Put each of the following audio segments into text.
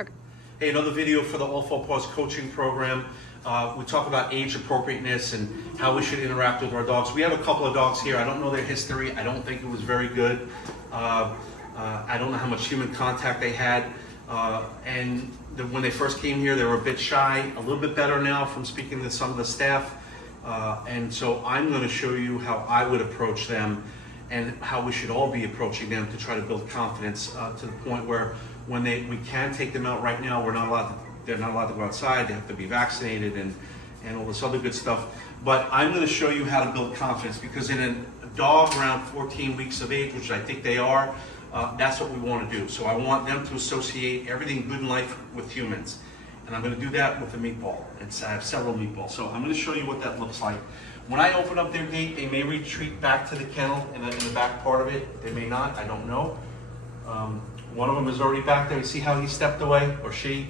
Okay. Hey, another video for the All Four Paws coaching program. We talk about age appropriateness and how we should interact with our dogs. We have a couple of dogs here. I don't know their history. I don't think it was very good. I don't know how much human contact they had. When they first came here, they were a bit shy. A little bit better now from speaking to some of the staff. And so I'm going to show you how I would approach them and how we should all be approaching them to try to build confidence to the point where when we can take them out right now, they're not allowed to go outside, they have to be vaccinated and all this other good stuff. But I'm going to show you how to build confidence, because in a dog around 14 weeks of age, which I think they are, that's what we want to do. So I want them to associate everything good in life with humans. And I'm going to do that with a meatball. I have several meatballs. So I'm going to show you what that looks like. When I open up their gate, they may retreat back to the kennel in the back part of it. They may not, I don't know. One of them is already back there. You see how he stepped away, or she?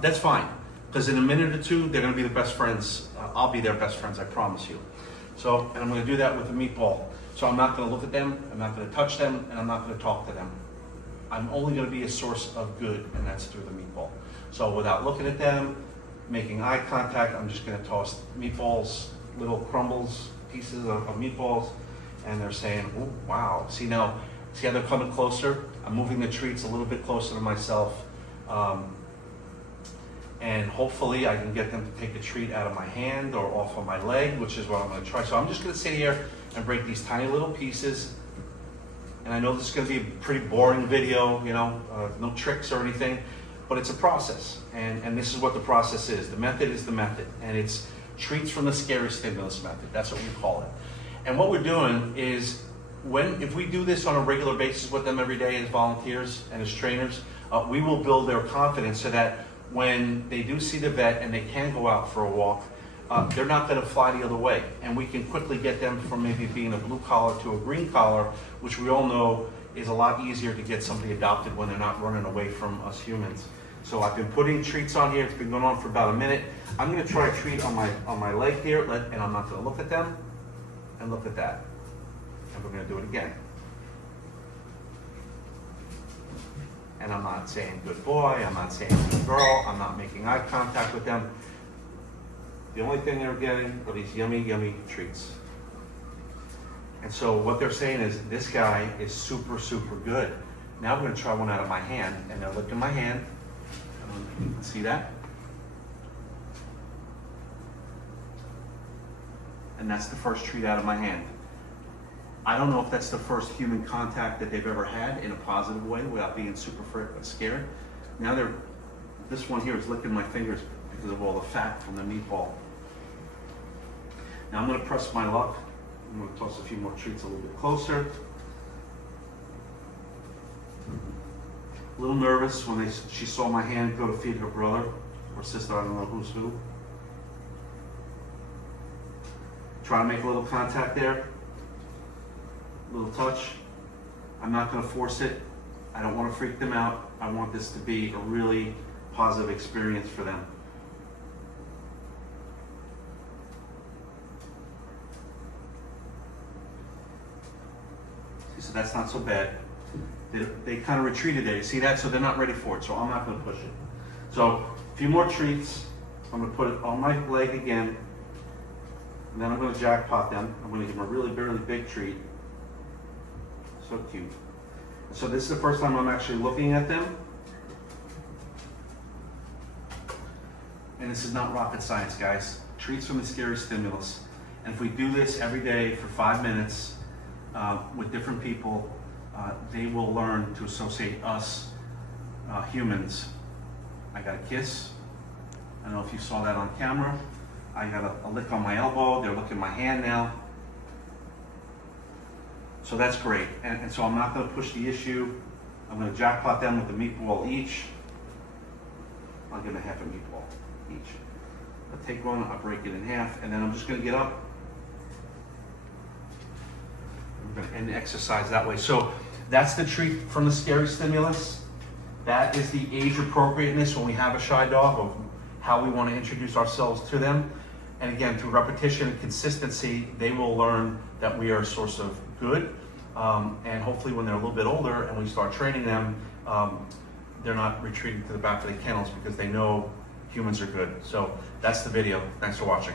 That's fine, because in a minute or two, they're going to be the best friends. I'll be their best friends, I promise you. So, and I'm going to do that with a meatball. So I'm not going to look at them, I'm not going to touch them, and I'm not going to talk to them. I'm only going to be a source of good, and that's through the meatball. So without looking at them, making eye contact, I'm just going to toss meatballs, little crumbles, pieces of meatballs, and they're saying, "Oh, wow." See how they're coming closer? I'm moving the treats a little bit closer to myself. And hopefully I can get them to take a treat out of my hand or off of my leg, which is what I'm going to try. So I'm just going to sit here and break these tiny little pieces. And I know this is going to be a pretty boring video, no tricks or anything, but it's a process. And this is what the process is. The method is the method. And it's treats from the scary stimulus method. That's what we call it. And what we're doing is, if we do this on a regular basis with them every day as volunteers and as trainers, we will build their confidence so that when they do see the vet and they can go out for a walk, they're not going to fly the other way. And we can quickly get them from maybe being a blue collar to a green collar, which we all know is a lot easier to get somebody adopted when they're not running away from us humans. So I've been putting treats on here. It's been going on for about a minute. I'm going to try a treat on my leg here, and I'm not going to look at them, and look at that. And we're going to do it again. And I'm not saying good boy, I'm not saying good girl, I'm not making eye contact with them. The only thing they're getting are these yummy, yummy treats. And so what they're saying is, this guy is super, super good. Now I'm going to try one out of my hand, and they're licking my hand. You can see that? And that's the first treat out of my hand. I don't know if that's the first human contact that they've ever had in a positive way without being super scared. Now this one here is licking my fingers because of all the fat from the meatball. Now I'm going to press my luck. I'm going to toss a few more treats a little bit closer. A little nervous when she saw my hand go to feed her brother or sister, I don't know who's who. Try to make a little contact there. Little touch. I'm not going to force it. I don't want to freak them out. I want this to be a really positive experience for them. See, so that's not so bad. They kind of retreated there. You see that? So they're not ready for it. So I'm not going to push it. So a few more treats. I'm going to put it on my leg again. And then I'm going to jackpot them. I'm going to give them a really, really big treat. So cute. So this is the first time I'm actually looking at them. And this is not rocket science, guys. Treats from the scary stimulus. And if we do this every day for 5 minutes with different people, they will learn to associate us, humans. I got a kiss. I don't know if you saw that on camera. I got a lick on my elbow. They're licking my hand now. So that's great. And so I'm not going to push the issue. I'm going to jackpot them with a meatball each. I'll give them half a meatball each. I'll take one, I'll break it in half, and then I'm just going to get up. I'm going to end the exercise that way. So that's the treat from the scary stimulus. That is the age appropriateness when we have a shy dog, of how we want to introduce ourselves to them. And again, through repetition and consistency, they will learn that we are a source of good. And hopefully when they're a little bit older and we start training them, they're not retreating to the back of the kennels because they know humans are good. So that's the video. Thanks for watching.